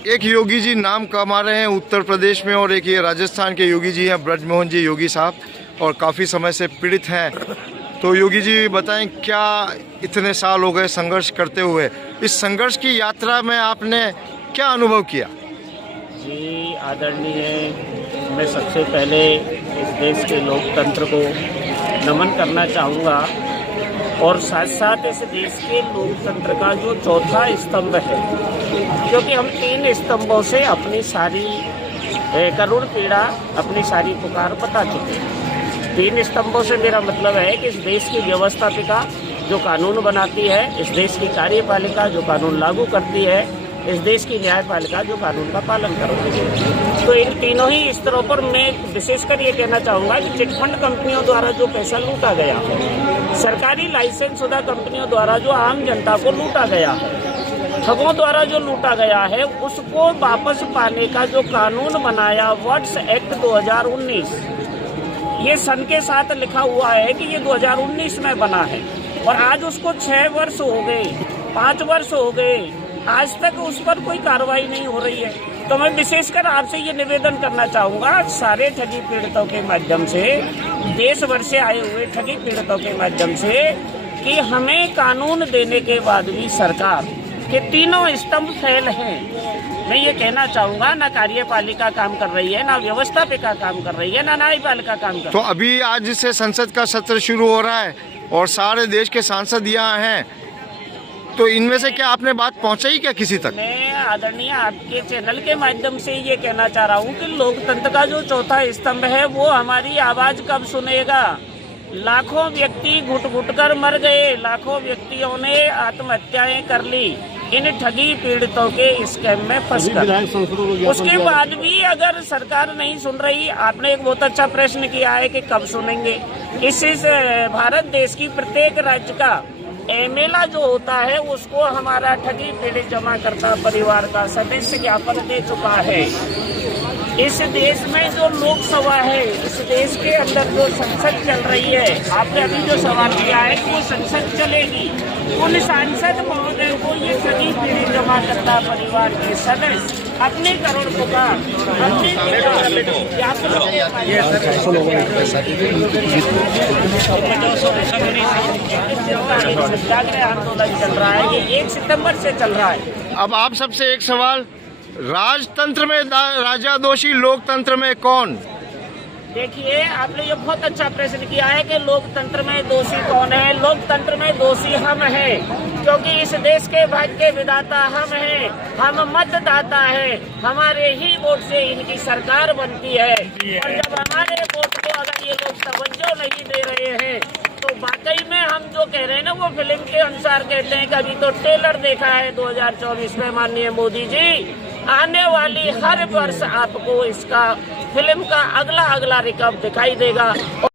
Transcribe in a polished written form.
एक योगी जी नाम कमा रहे हैं उत्तर प्रदेश में और एक ये राजस्थान के योगी जी हैं ब्रजमोहन जी योगी साहब, और काफ़ी समय से पीड़ित हैं। तो योगी जी बताएं, क्या इतने साल हो गए संघर्ष करते हुए, इस संघर्ष की यात्रा में आपने क्या अनुभव किया? जी आदरणीय, मैं सबसे पहले इस देश के लोकतंत्र को नमन करना चाहूँगा और साथ साथ इस देश के लोकतंत्र का जो चौथा स्तंभ है, क्योंकि हम 3 स्तंभों से अपनी सारी करुण पीड़ा, अपनी सारी पुकार बता चुके हैं। 3 स्तंभों से मेरा मतलब है कि इस देश की व्यवस्थापिका जो कानून बनाती है, इस देश की कार्यपालिका जो कानून लागू करती है, इस देश की न्यायपालिका जो कानून का पालन करती है। तो इन तीनों ही स्तरों पर मैं विशेषकर ये कहना चाहूँगा कि चिटफंड कंपनियों द्वारा जो पैसा लूटा गया है, सरकारी लाइसेंस शुदा कंपनियों द्वारा जो आम जनता को लूटा गया है, ठगों द्वारा जो लूटा गया है, उसको वापस पाने का जो कानून बनाया वर्ड्स एक्ट 2019, ये सन के साथ लिखा हुआ है कि ये 2019 में बना है और आज उसको 6 वर्ष हो गए, 5 वर्ष हो गए, आज तक उस पर कोई कार्रवाई नहीं हो रही है। तो मैं विशेषकर आपसे ये निवेदन करना चाहूँगा सारे ठगी पीड़ितों के माध्यम से, देश भर से आए हुए ठगी पीड़ितों के माध्यम से, कि हमें कानून देने के बाद भी सरकार के तीनों स्तंभ फेल हैं। मैं ये कहना चाहूँगा, ना कार्यपालिका काम कर रही है, ना व्यवस्थापिका काम कर रही है, ना न्यायपालिका काम कर रही है। तो अभी आज से संसद का सत्र शुरू हो रहा है और सारे देश के सांसद यहाँ हैं, तो इनमें से क्या आपने बात पहुंचाई क्या किसी तक? मैं आदरणीय आपके चैनल के माध्यम से ये कहना चाह रहा हूँ कि लोकतंत्र का जो चौथा स्तंभ है वो हमारी आवाज कब सुनेगा? लाखों व्यक्ति घुट घुट कर मर गए, लाखों व्यक्तियों ने आत्महत्याएं कर ली इन ठगी पीड़ितों के स्कैम में फंसकर। उसके बाद भी अगर सरकार नहीं सुन रही, आपने एक बहुत अच्छा प्रश्न किया है कि कब सुनेंगे। इस भारत देश की प्रत्येक राज्य का एमएलए जो होता है उसको हमारा ठगी पीड़ित जमा करता परिवार का सदस्य ज्ञापन दे चुका है। इस देश में जो लोकसभा है, इस देश के अंदर जो संसद चल रही है, आपने अभी जो सवाल किया है कि वो संसद चलेगी, उन सांसद महोदय को ये ठगी पीड़ित जमा करता परिवार के सदस्य अपने करोड़ पुकार, अपने सत्याग्रह आंदोलन चल रहा है, ये 1 सितंबर से चल रहा है। अब आप सबसे एक सवाल, राजतंत्र में राजा दोषी, लोकतंत्र में कौन? देखिए, आपने ये बहुत अच्छा प्रश्न किया है कि लोकतंत्र में दोषी कौन है। लोकतंत्र में दोषी हम हैं, क्योंकि इस देश के भाग्य के विधाता हम हैं, हम मतदाता हैं, हमारे ही वोट से इनकी सरकार बनती है। और जब हमारे वोट को अगर ये लोग तवज्जो नहीं दे रहे हैं तो वाकई में हम जो कह रहे हैं ना, वो फिल्म के अनुसार कहते हैं कि अभी तो ट्रेलर देखा है 2024 में माननीय मोदी जी, आने वाली हर वर्ष आपको इसका फिल्म का अगला रिकॉर्ड दिखाई देगा।